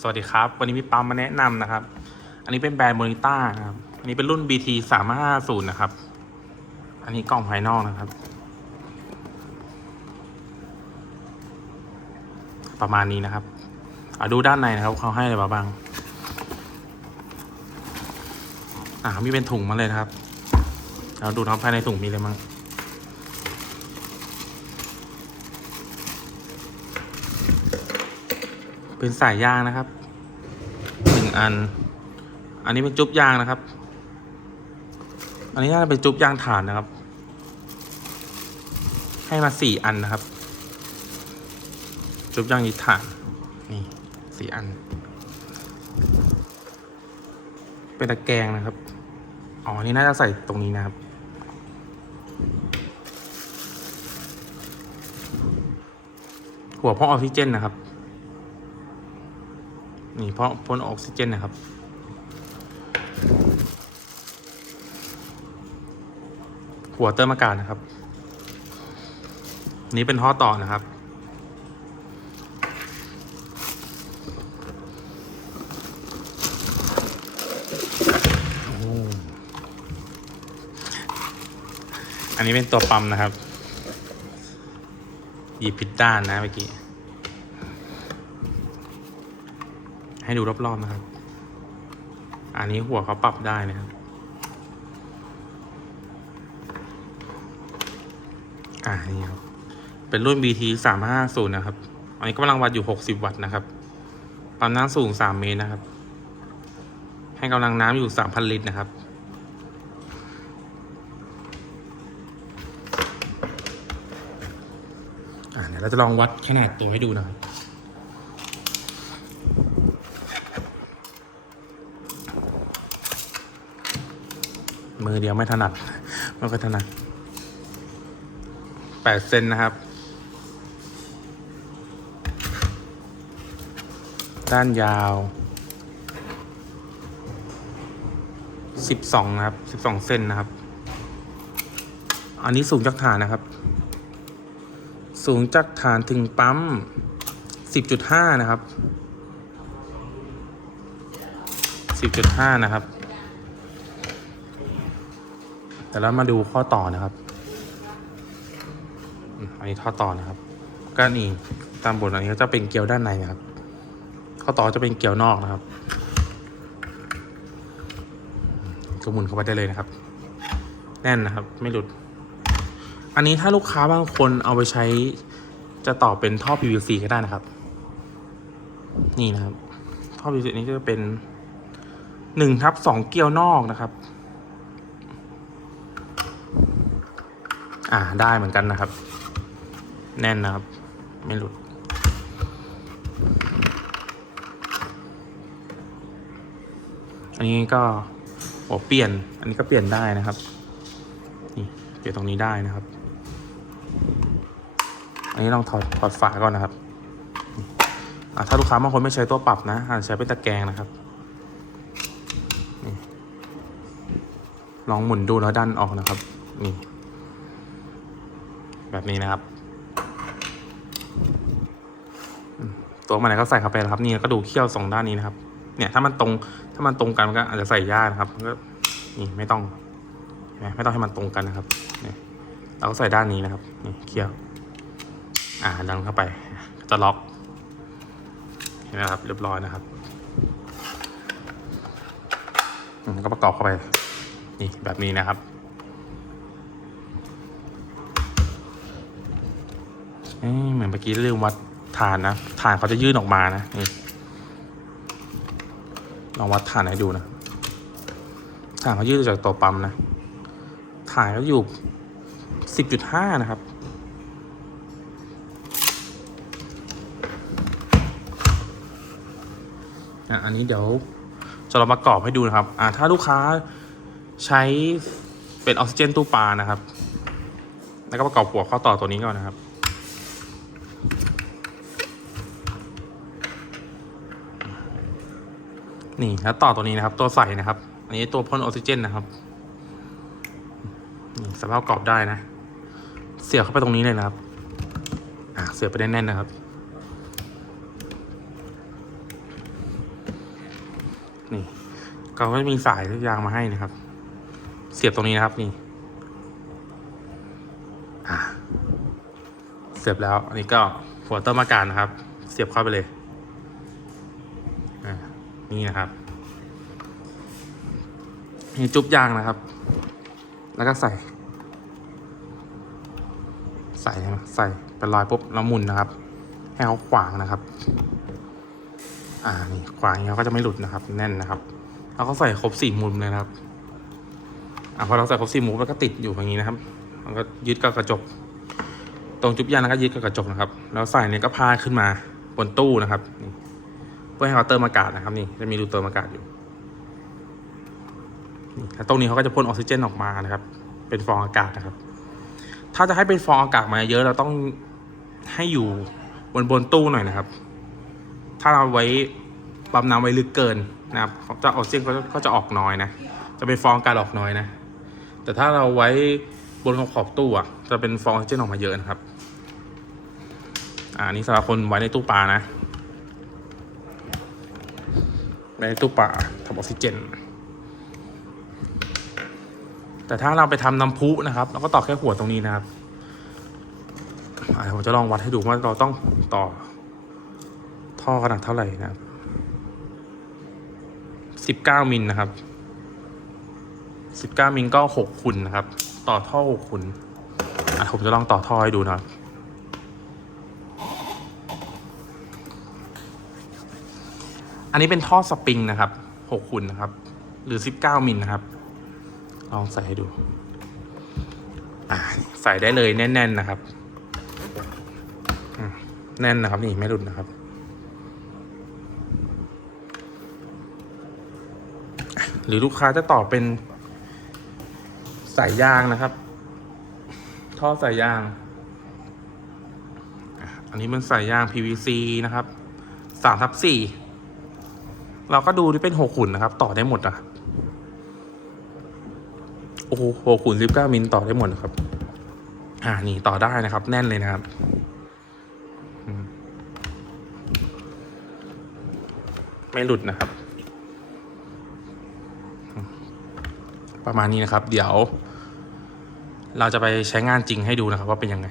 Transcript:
สวัสดีครับ วันนี้มีปั๊มมาแนะนำนะครับ อันนี้เป็นแบรนด์โมนิต้านะครับ อันนี้เป็นรุ่น BT 3 5 0นะครับ อันนี้กล่องภายนอกนะครับ ประมาณนี้นะครับอะดูด้านในนะครับเขาให้อะไรมาบ้าง อ่ามีเป็นถุงมาเลยนะครับ เราดูนะภายในถุงมีอะไรบ้าง เป็นสายยางนะครับหนึ่งอัน อันนี้เป็นจุ๊บยางนะครับ อันนี้น่าจะเป็นจุ๊บยางฐานนะครับ ให้มาสี่อันนะครับ จุ๊บยางยีฐานนี่สี่อัน เป็นตะแกรงนะครับอ๋อนี่น่าจะใส่ตรงนี้นะครับหัวพ่อออกซิเจนนะครับ นี่เพราะพ่นออกซิเจนนะครับ หัวเติมอากาศนะครับ นี่เป็นท่อต่อนะครับ อันนี้เป็นตัวปั๊มนะครับ หยิบผิดด้านนะเมื่อกี้ ให้ดูรอบๆนะครับ อันนี้หัวเขาปรับได้นะครับ อ่านี่ครับ เป็นรุ่น BT 350นะครับ อันนี้กำลังวัดอยู่ 60 วัตต์นะครับปั๊มน้ำสูง 3 เมตรนะครับ ให้กำลังน้ำอยู่ 3,000 ลิตรนะครับอ่าเดี๋ยวเราจะลองวัดขนาดตัวให้ดูนะครับ มือเดียวไม่ถนัดไม่ค่อยถนัดแปดเซนนะครับ ด้านยาวสิบสองนะครับสิบสองเซนนะครับ อันนี้สูงจากฐานนะครับ สูงจากฐานถึงปั๊มสิบจุดห้านะครับสิบจุดห้านะครับ แต่แล้วมาดูข้อต่อนะครับ อันนี้ข้อต่อนะครับ ก็นี่ตามบทอันนี้ก็จะเป็นเกลียวด้านในนะครับ ข้อต่อจะเป็นเกลียวนอกนะครับก็หมุนเข้าไปได้เลยนะครับ แน่นนะครับ ไม่หลุด อันนี้ถ้าลูกค้าบางคนเอาไปใช้จะต่อเป็นท่อ PVC ก็ได้นะครับ นี่นะครับ ท่อ PVC นี้ก็จะเป็นหนึ่งทับสองเกลียวนอกนะครับ อ่าได้เหมือนกันนะครับ แน่นนะครับ ไม่หลุด อันนี้ก็โอ้เปลี่ยน อันนี้ก็เปลี่ยนได้นะครับนี่เปลี่ยนตรงนี้ได้นะครับ อันนี้ลองถอดถอดฝาก่อนนะครับอ่าถ้าลูกค้าบางคนไม่ใช้ตัวปรับนะอาจจะใช้เป็นตะแกรงนะครับนี่ลองหมุนดูแล้วดันออกนะครับ นี่ แบบนี้นะครับ ตัวมันไหนก็ใส่เข้าไปแล้วครับ นี่ก็ดูเขี้ยวสองด้านนี้นะครับ เนี่ย ถ้ามันตรง ถ้ามันตรงกันมันก็อาจจะใส่ยากนะครับก็นี่ไม่ต้องไม่ต้องให้มันตรงกันนะครับนี่เราก็ใส่ด้านนี้นะครับ นี่เขี้ยว อ่าดันเข้าไป จะล็อกเห็นไหมครับ เรียบร้อยนะครับอืมก็ประกอบเข้าไป นี่แบบนี้นะครับ เอ๊ะเหมือนเมื่อกี้ลืมวัดฐานนะฐานเขาจะยื่นออกมานะนี่ลองวัดฐานให้ดูนะฐานเขายื่นจากตัวปั๊มนะฐานเขาอยู่สิบจุดห้านะครับอันนี้เดี๋ยวจะเราประกอบให้ดูนะครับอ่าถ้าลูกค้าใช้เป็นออกซิเจนตู้ปลานะครับ แล้วก็ประกอบหัวข้อต่อตัวนี้ก่อนนะครับ นี่แล้วต่อตัวนี้นะครับ ตัวใส่นะครับ อันนี้ตัวพ่นออกซิเจนนะครับนี่สามารถประกอบได้นะ เสียบเข้าไปตรงนี้เลยนะครับ อ่าเสียบไปแน่นๆนะครับ นี่เขาก็จะมีสายยางมาให้นะครับ เสียบตรงนี้นะครับนี่ อ่าเสียบแล้ว อันนี้ก็หัวเติมอากาศนะครับ เสียบเข้าไปเลย นี่นะครับนี่จุ๊บยางนะครับ แล้วก็ใส่ ใส่ใส่เป็นรอยปุ๊บแล้วหมุนนะครับ ให้เขาขวางนะครับ อ่านี่ขวางอย่างนี้เขาก็จะไม่หลุดนะครับ แน่นนะครับแล้วก็ใส่ครบสี่มุมเลยนะครับอ่าพอเราใส่ครบสี่มุมแล้วก็ติดอยู่อย่างนี้นะครับมันก็ยึดกับกระจก ตรงจุ๊บยางแล้วก็ยึดกับกระจกนะครับ แล้วใส่เนี่ยก็พาขึ้นมาบนตู้นะครับนี่ เพื่อให้เขาเติมอากาศนะครับ นี่จะมีรูเติมอากาศอยู่แล้วตรงนี้เขาก็จะพ่นออกซิเจนออกมานะครับ เป็นฟองอากาศนะครับ ถ้าจะให้เป็นฟองอากาศมาเยอะเราต้องให้อยู่บนบนตู้หน่อยนะครับ ถ้าเราไว้ปั๊มน้ำไว้ลึกเกินนะครับจะออกซิเจนก็จะก็จะออกน้อยนะจะเป็นฟองอากาศออกน้อยนะ แต่ถ้าเราไว้บนขอบตู้อะจะเป็นฟองออกซิเจนออกมาเยอะนะครับ อ่านี่สำหรับคนไว้ในตู้ปลานะไว้ ในตู้ปลาทำออกซิเจน แต่ถ้าเราไปทำน้ำพุนะครับเราก็ต่อแค่หัวตรงนี้นะครับผมจะลองวัดให้ดูว่าเราต้องต่อ ท่อขนาดเท่าไหร่นะครับสิบเก้ามิลนะครับสิบเก้ามิลก็หกขุนนะครับ ต่อท่อหกขุนอะผมจะลองต่อท่อให้ดูนะครับ อันนี้เป็นท่อสปริงนะครับหกขุนนะครับ หรือสิบเก้ามิลนะครับ ลองใส่ให้ดู อ่า ใส่ได้เลยแน่น ๆนะครับ แน่นนะครับนี่ไม่หลุดนะครับ หรือลูกค้าจะต่อเป็น สายยางนะครับ ท่อสายยาง อันนี้มันสายยาง PVC นะครับสามทับสี่ เราก็ดูที่เป็นหกขุนนะครับ ต่อได้หมดอะโอ้โหหกขุนสิบเก้ามิลต่อได้หมดนะครับ อ่านี่ต่อได้นะครับ แน่นเลยนะครับไม่หลุดนะครับ ประมาณนี้นะครับ เดี๋ยว เราจะไปใช้งานจริงให้ดูนะครับ ว่าเป็นยังไง